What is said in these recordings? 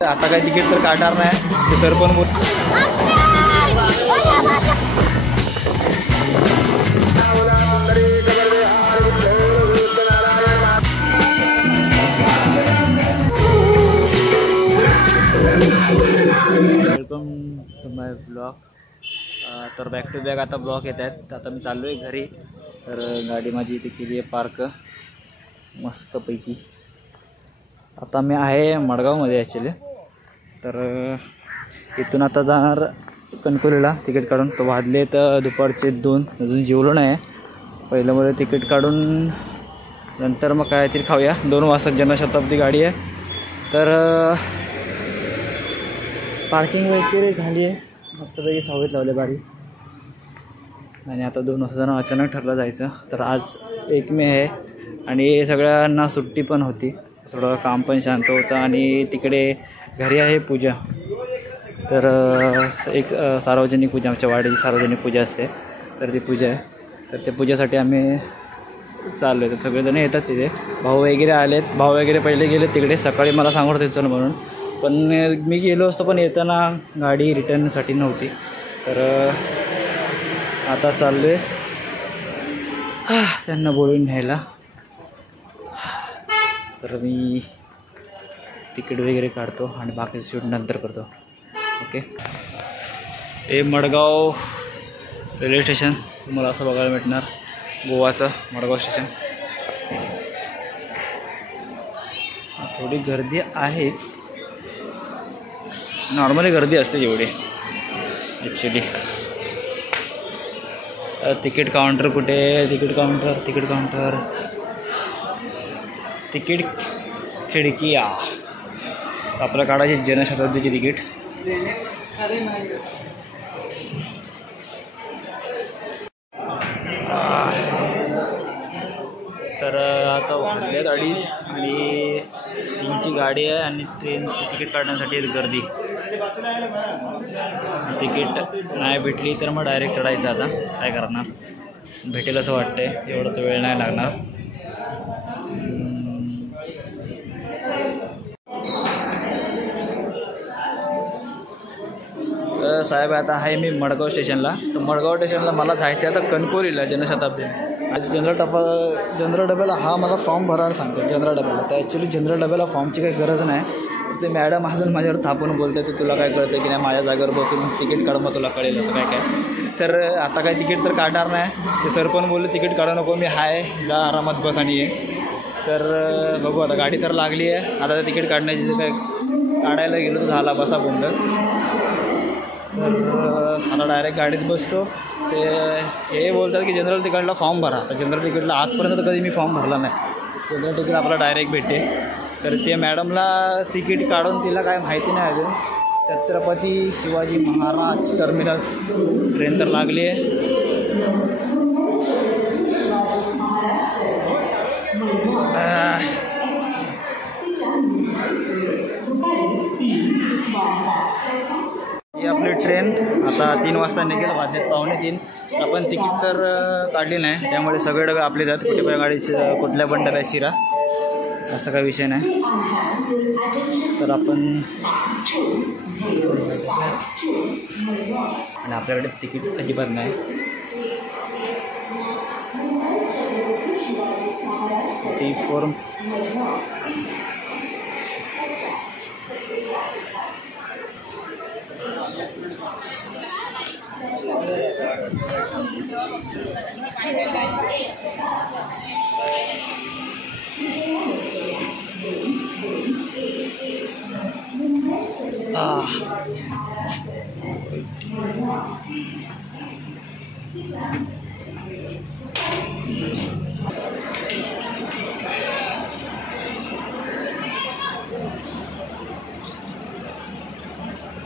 आता काही तिकीट तर काढणार नाही ते सर पण बोल. Welcome to my blog. तर बॅक टू बॅक आता ब्लॉग येत आहेत. आता मी चाललो आहे घरी. तर गाडी माझी इथे केली आहे पार्क मस्तपैकी. आता मी आहे मडगावमध्ये ॲक्च्युली. तर इथून आता जाणार कणकवलीला तिकीट काढून. तो वाजले तर दुपारचे 2, अजून जेवलो नाही. पहिलं मला तिकीट काढून नंतर मग काहीतरी खाऊया. 2 वाजता जनशताब्दी गाडी आहे. तर पार्किंग वगैरे झाली आहे. मस्तपैकी सावलीत लावले गाडी. आणि आता 2 वाजता जाणं अचानक ठरलं जायचं. तर आज 1 मे आहे आणि सगळ्यांना सुट्टी पण होती. थोडं काम पण शांत होतं. आणि तिकडे घरी आहे पूजा. तर एक सार्वजनिक पूजा, आमच्या वाड्याची सार्वजनिक पूजा असते. तर ती पूजा आहे. तर त्या पूजेसाठी आम्ही चाललो आहे. तर सगळेजण येतात तिथे. भाऊ वगैरे आलेत. भाऊ वगैरे पहिले गेले तिकडे. सकाळी मला सांगत होते चल म्हणून, पण मी गेलो असतो पण येताना गाडी रिटर्नसाठी नव्हती. तर आता चाललो आहे त्यांना बोलून न्यायला. तर मी तिकीट वगैरे काढतो आणि बाकीचं शूट नंतर करतो. ओके. हे मडगाव रेल्वे स्टेशन तुम्हाला असं बघायला भेटणार. गोवाचं मडगाव स्टेशन. थोडी गर्दी आहेच. नॉर्मली गर्दी असते जेवढी ॲक्च्युली. तिकीट काउंटर कुठे? तिकीट काउंटर तिकीट खिडकिया. आपल्याला काढायची जनशताब्दीची तिकीट. तर आता वाजले 2:30 आणि 3ची गाडी आहे आणि ट्रेनची तिकीट काढण्यासाठी गर्दी. तिकीट नाही भेटली तर मग डायरेक्ट चढायचं. आता काय करणार, भेटेल असं वाटतंय. एवढं तर वेळ नाही लागणार. साहेब आता आहे मी मडगाव स्टेशनला. तर मडगाव स्टेशनला मला जायचं आहे आता कणकवलीला जनशताब्दी. आणि जनरल डब्याला हा मला फॉर्म भरायला सांगतो. जनरल डब्याला तर ॲक्च्युली जनरल डब्याला फॉर्मची काही गरज नाही. ते मॅडम अजून माझ्यावर थापून बोलते तर तुला काय कळतं की नाही, माझ्या जागेवर बसून तिकीट काढ मग तुला कळेल असं काय. तर आता काही तिकीट तर काढणार नाही. ते सर पण बोलले तिकीट काढू नको, मी आहे, जा आरामात बस आणि ये. तर बघू आता. गाडी तर लागली आहे. आता तिकीट काढण्याची काय काढायला गेलो तर झाला बसा गोंध. तर आता डायरेक्ट गाडीत बसतो. ते हे बोलतात की जनरल तिकीटला फॉर्म भरा. तर जनरल तिकीटला आजपर्यंत तर कधी मी फॉर्म भरला नाही. जनरल तिकीट आपल्याला डायरेक्ट भेटते. तर ते मॅडमला तिकीट काढून तिला काय माहिती नाही अजून. छत्रपती शिवाजी महाराज टर्मिनस ट्रेन तर लागली आहे. ही आपली ट्रेन आता 3 वाजता निघेल. वाजले 2:45. आपण तिकीट तर काढली नाही, त्यामुळे सगळे डबे आपले जात. कुठे पण गाडीचे कुठल्या पण डब्यात शिरा, असं काही विषय नाही. तर आपण आणि आपल्याकडे तिकीट अजिबात नाही. T4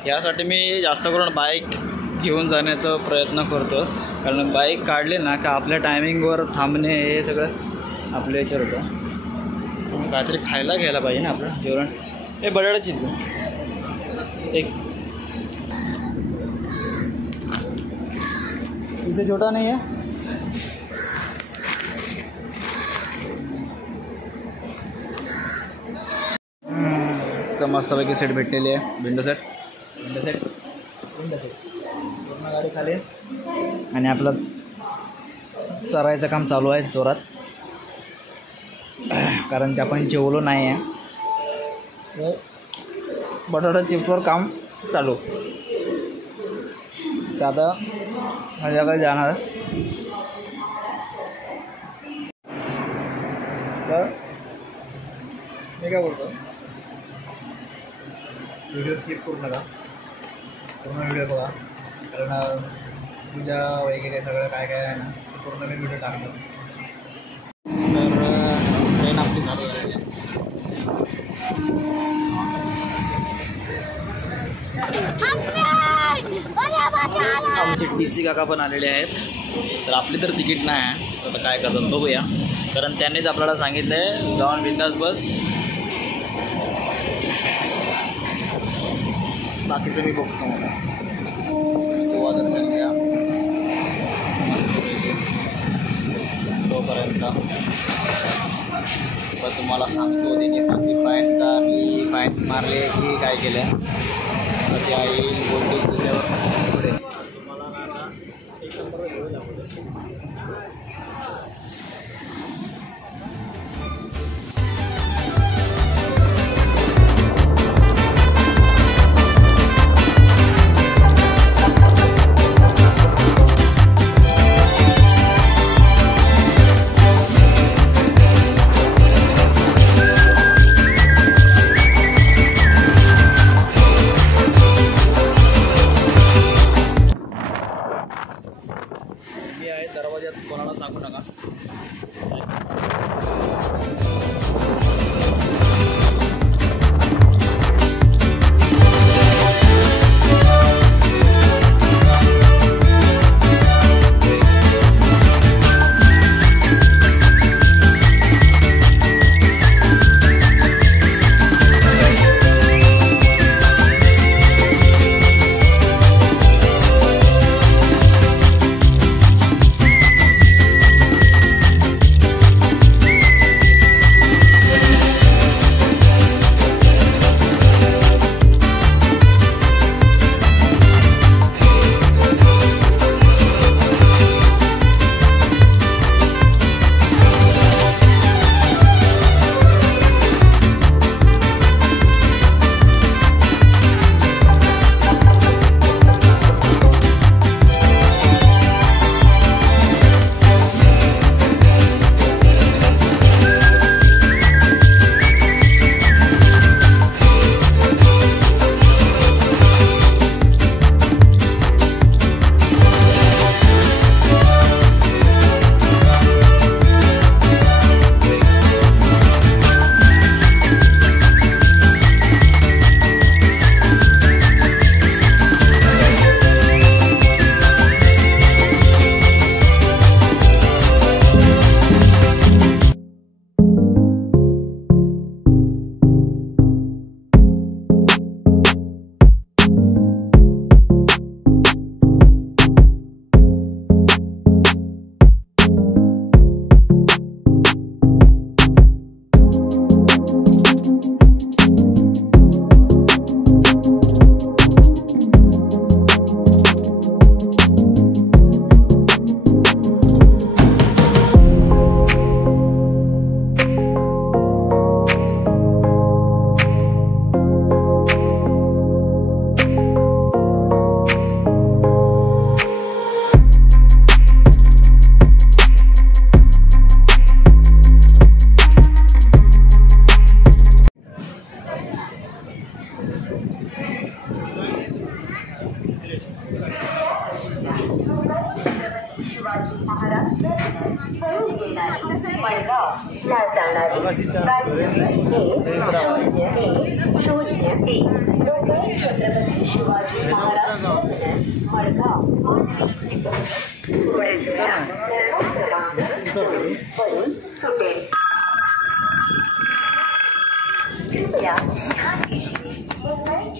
यासाठी मी जास्त करून बाईक घेऊन जाण्याचा प्रयत्न करतो. कारण बाईक काढले ना का आपल्या टायमिंगवर थांबणे हे सगळं आपल्या याच्यावर होतं. काहीतरी खायला घ्यायला पाहिजे ना आपलं जेवण. हे बटाट्याची एक इसे छोटा नहीं है. एकदम मस्तपैकी सेट भेटलेली आहे. विंडो सेट पूर्ण गाडी खाली आणि आपलं चरायचं काम चालू आहे जोरात, कारण की आपण जेवलो नाही आहे. बटाटा चिप्सवर काम चालू. तर आता माझ्याकडे जाणार. तर मी काय बोलतो, व्हिडिओ स्किप करू नका, पूर्ण व्हिडिओ बघा, कारण पूजा वगैरे सगळं काय काय आहे ना पूर्ण मी व्हिडिओ टाकणार. तर ट्रेन आपली चालू झालेली आहे. आमचे DC काका पण आलेले आहेत. तर आपली तर तिकीट नाही आहे, आता काय करतात बघूया, कारण त्यांनीच आपल्याला सांगितलं आहे जाऊन बिंदास बस, बाकीचं मी बघतो. मला गोवा दर्शन घ्या तोपर्यंत. तर तुम्हाला सांगतो तिने फाईन का मी फाईन मारले की काय केलं तर ते आई बोलतो तुझ्यावर पुढे. तुम्हाला आता एक नंबर घेऊन दाखवतो. दरवाजात कोणाला सांगू नका.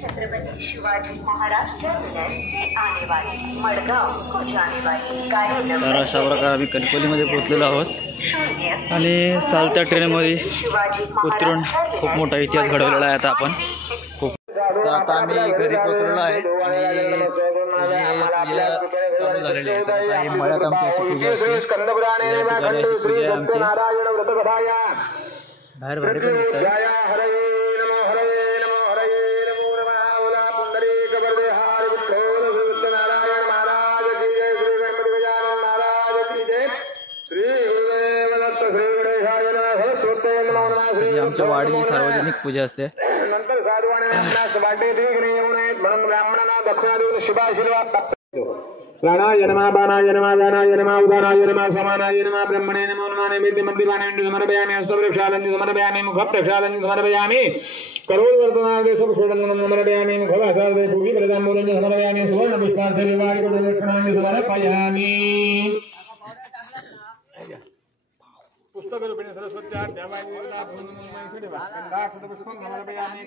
छत्रपति शिवाजी महाराज टर्मिनस से आने वाली मडगाव को जाने वाली गाड़ी तर अशा प्रकारे आम्ही कणकोलीमध्ये पोहोचलेलो आहोत आणि चालत्या ट्रेनमध्ये उतरून खूप मोठा इतिहास घडवलेला आहे आता आपण. आता आम्ही घरी पोहोचलेलो आहे आणि पूजा चालू झालेली आहे. आता ही मळ्यात आमची अशी पूजा असते, या ठिकाणी अशी पूजा आहे आमची. बाहेर भारी पण दिसत आहे. ही आमच्या वाडीची सार्वजनिक पूजा असते. प्राणाय नमः बाणाय नमः दानाय नमः उदानाय नमः समानाय नमः ब्रह्मणे नमो नमः नैवेद्य मन्दिराणि समर्पयामि हस्तप्रक्षालनं समर्पयामि मुखप्रक्षालनं समर्पयामि करोवर्तनादे सुषोडनं समर्पयामि मुखवासादे भूमि प्रदामूलं समर्पयामि सुवर्ण पुष्पार्थे विवाहितदक्षिणानि समर्पयामि. पुस्तकरूपिणी सरस्वत्या देवायना भूमिमय सेवा कंदाक्षत पुष्पं समर्पयामि.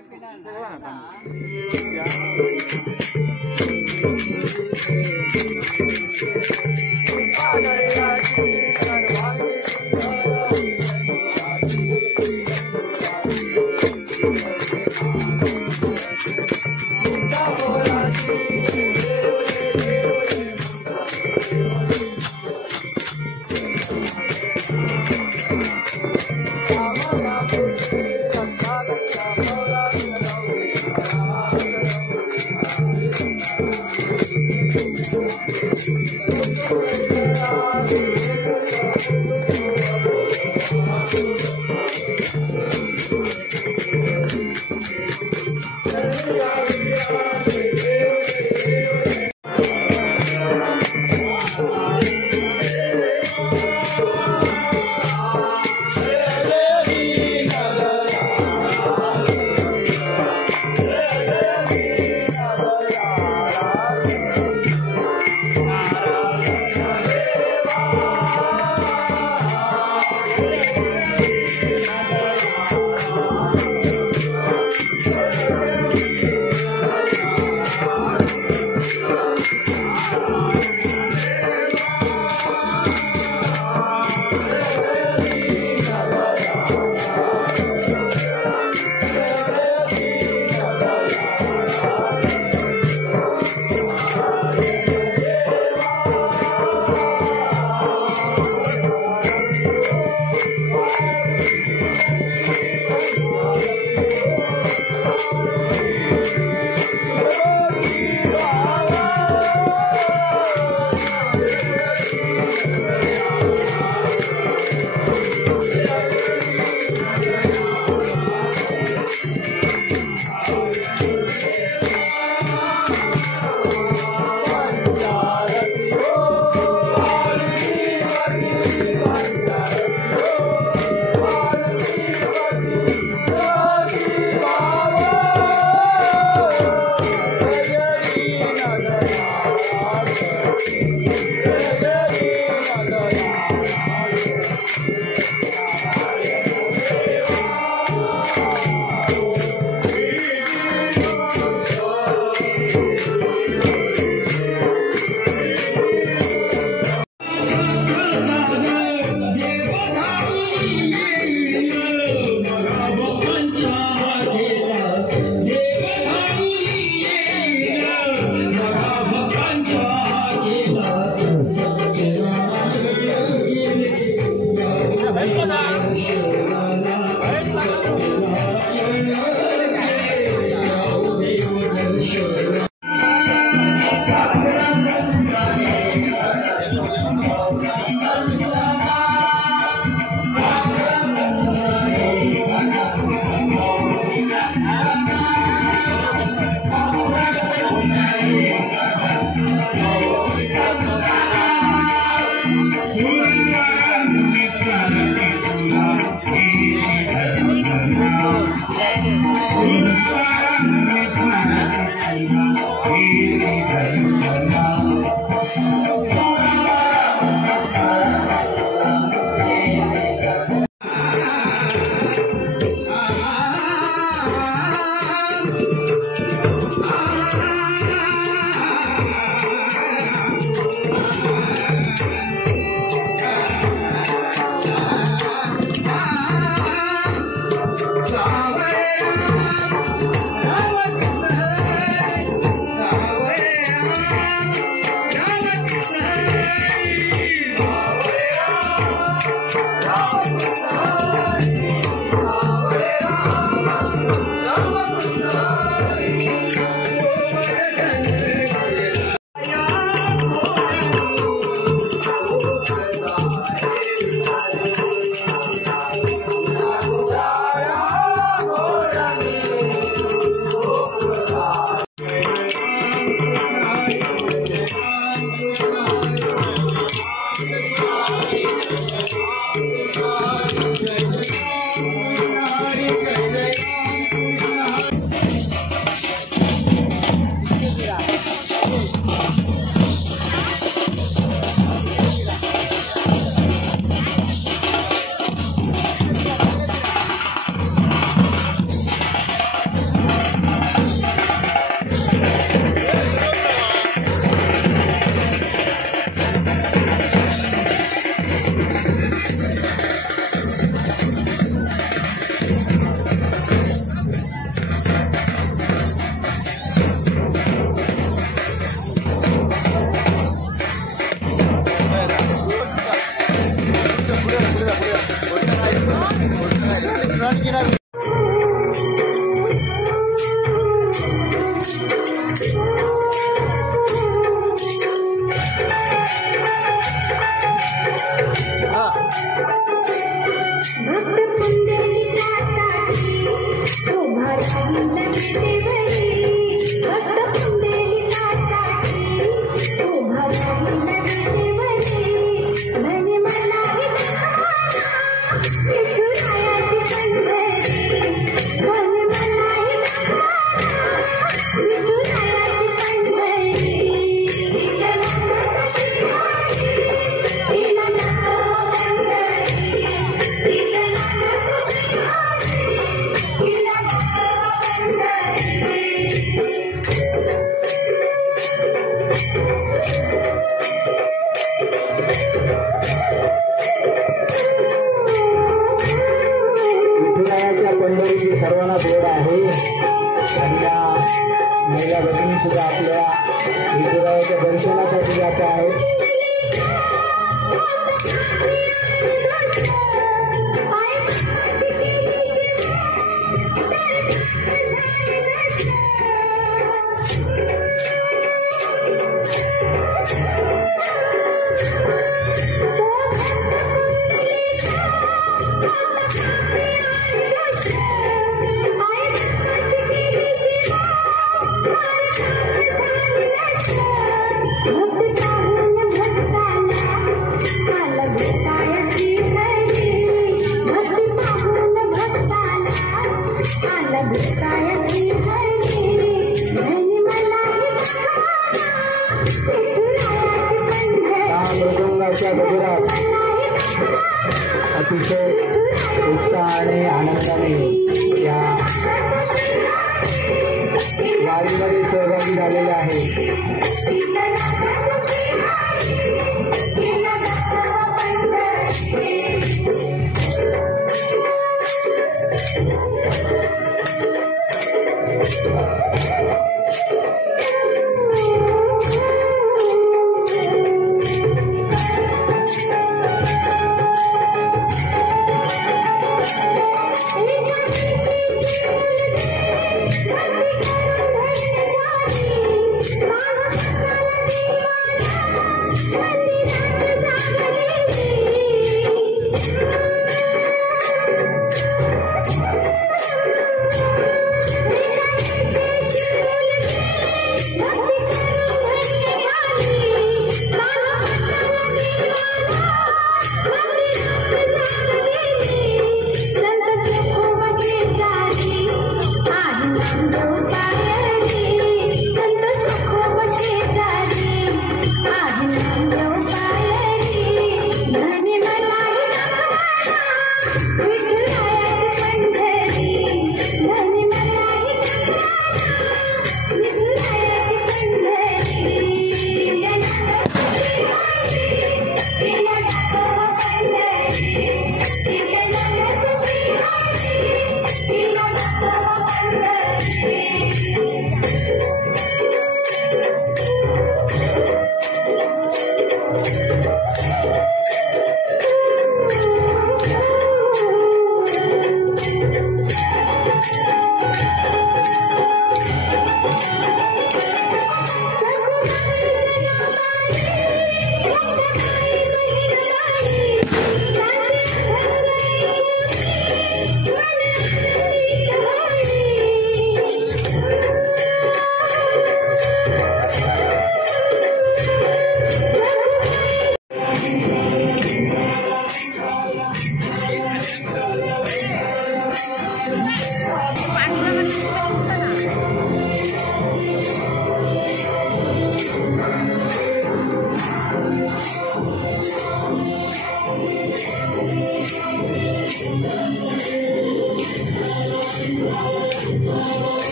पंढरीची सर्वांना जोड आहे आणि या महिला भगिनी सुद्धा आपल्या विठुरायाच्या दर्शनासाठी जात आहेत. अतिशय उत्साह आणि आनंदाने या वारीमध्ये सहभागी झालेले आहेत.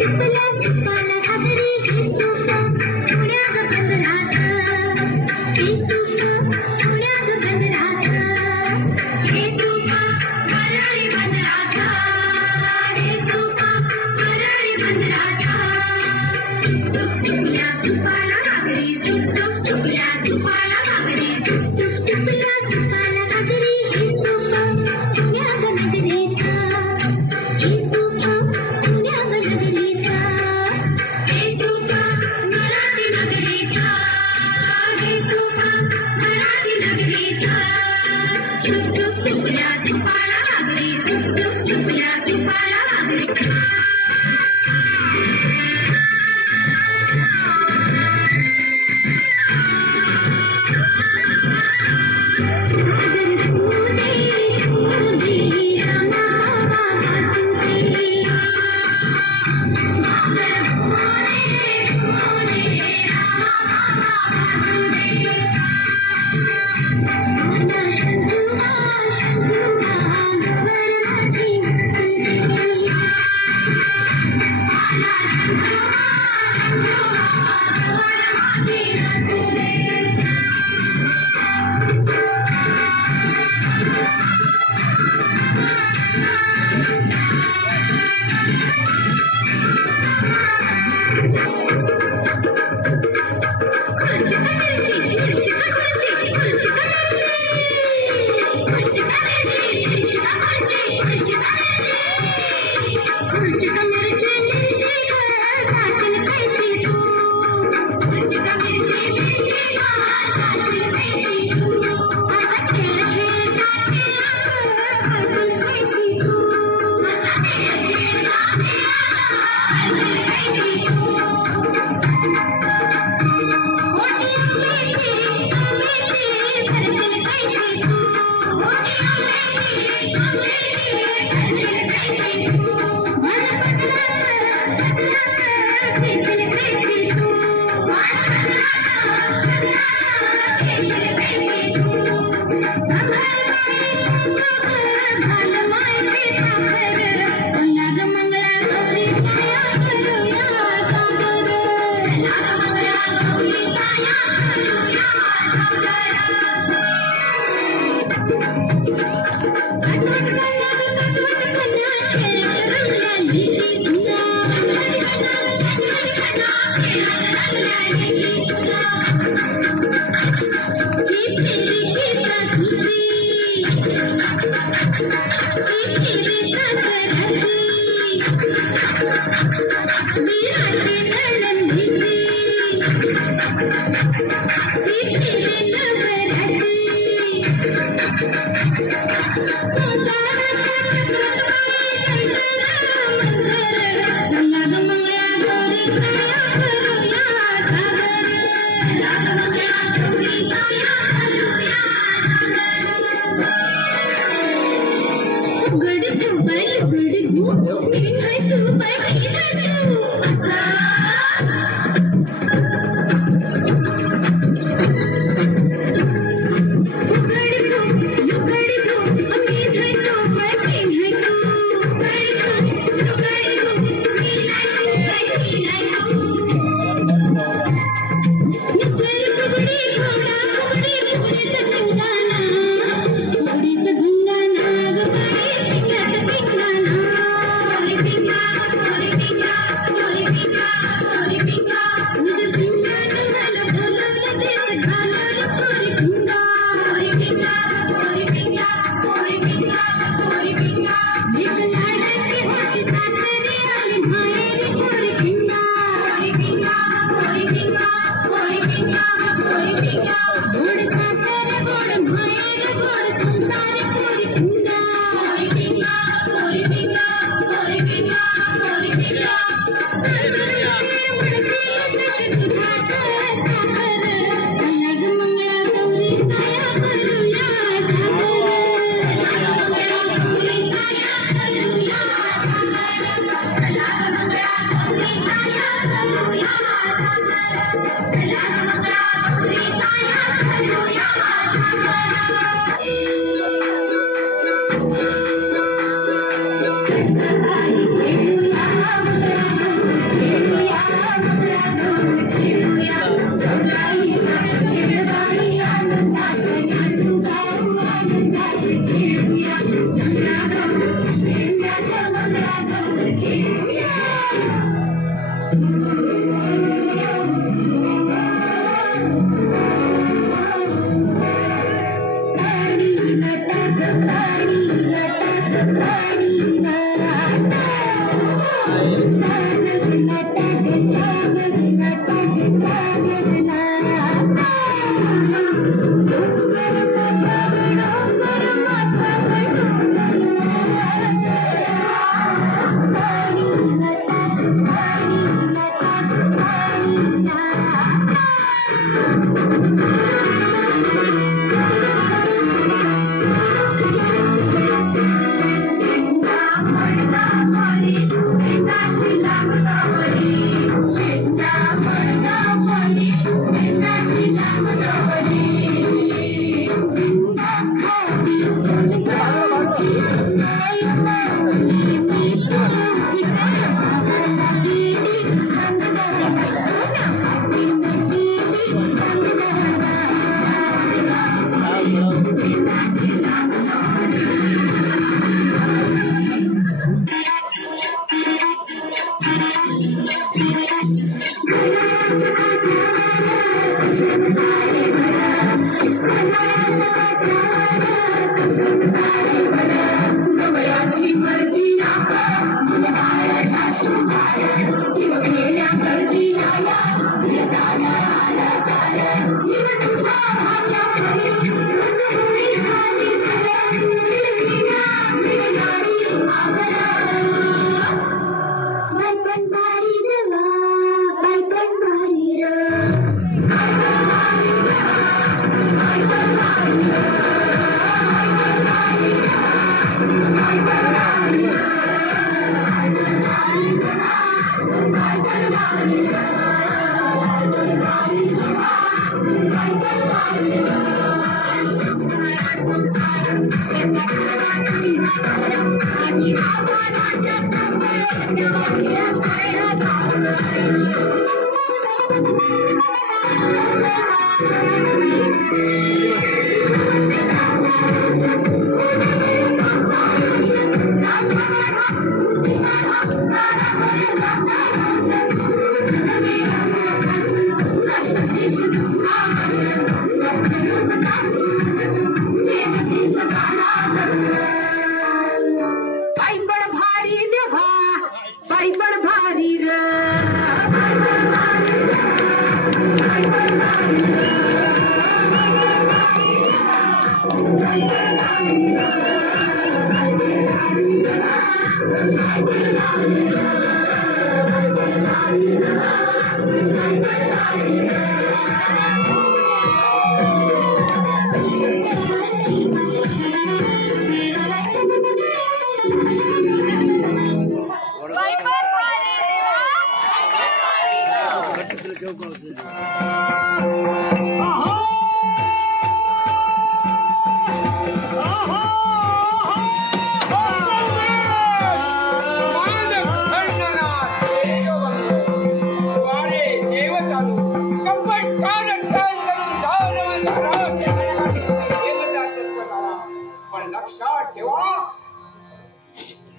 सुपला सुपला खबरी सुपला पुण्या गंगनाथ You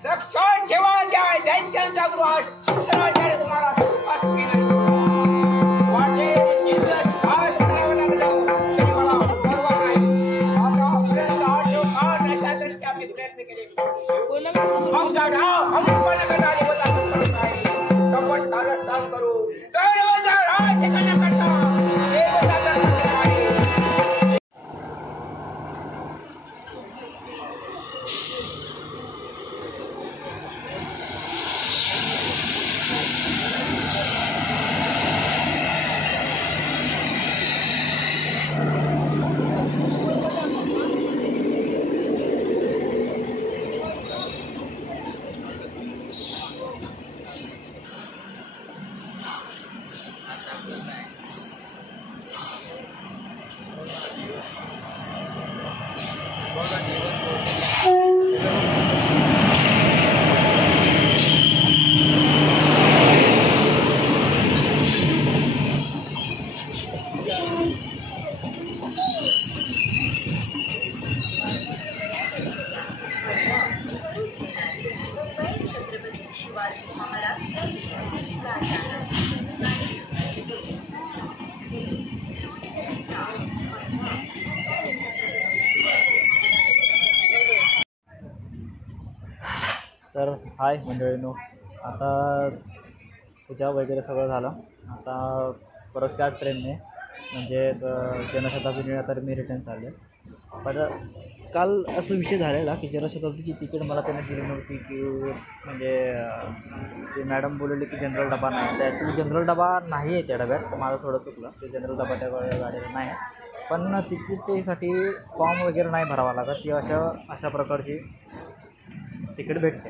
लक्षात ठेवा त्या दैत्यांचा गृह शुक्राचार्य तुम्हाला सुखात घेणार वाटे खास करावं लागलं तरी मला गर्व नाही. आतापर्यंत 8 अशा तरी आम्ही प्रयत्न केले. आमचा डाव अमुकपणे कदाचित कपट कारस्थान करू दैवाचा राज करण्याकरता देवताचा आहे. तर हाय मंडळींनो, आता पूजा वगैरे सगळं झालं. आता परत त्या ट्रेनने म्हणजेच जनशताब्दीने तर मी रिटर्न चालले. पण काल असं विषय झालेला की जनशताब्दीची तिकीट मला त्याने दिली नव्हती की म्हणजे जे मॅडम बोलले की जनरल डबा नाही. तर ॲक्च्युली जनरल डबा नाही आहे त्या डब्यात, तर माझं थोडं चुकलं. ते जनरल डबा त्या गाडीला नाही. पण तिकीटेसाठी फॉर्म वगैरे नाही भरावा लागत, ती अशा प्रकारची तिकीट भेटते.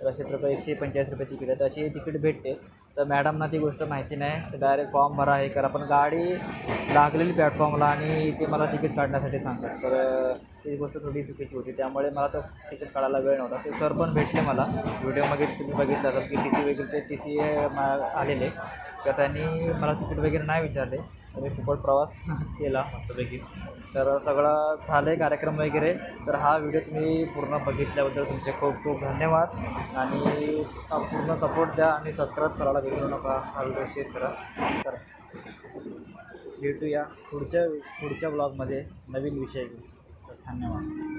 तर असे प्रकारे 145 रुपये तिकीट आहे, त्याची तिकीट भेटते. तर मॅडमना ती गोष्ट माहिती नाही, तर डायरेक्ट फॉर्म भरा हे करा, पण गाडी लागलेली प्लॅटफॉर्मला आणि ते मला तिकीट काढण्यासाठी सांगतात. तर ती गोष्ट थोडी चुकीची होती, त्यामुळे मला तो तिकीट काढायला वेळ नव्हता. ते सर पण भेटले मला व्हिडिओमध्ये, तुम्ही बघितलं असाल की TC वगैरे ते TC आलेले, तर त्यांनी मला तिकीट वगैरे नाही विचारले, तर मी फुकट प्रवास केला मस्तपैकी. तर सगळं झालं आहे कार्यक्रम वगैरे. तर हा व्हिडिओ तुम्ही पूर्ण बघितल्याबद्दल तुमचे खूप खूप धन्यवाद आणि पूर्ण सपोर्ट द्या आणि सबस्क्राईब करायला विसरू नका. हा व्हिडिओ शेअर करा. तर भेटूया पुढच्या ब्लॉगमध्ये नवीन विषय घेऊन. तर धन्यवाद.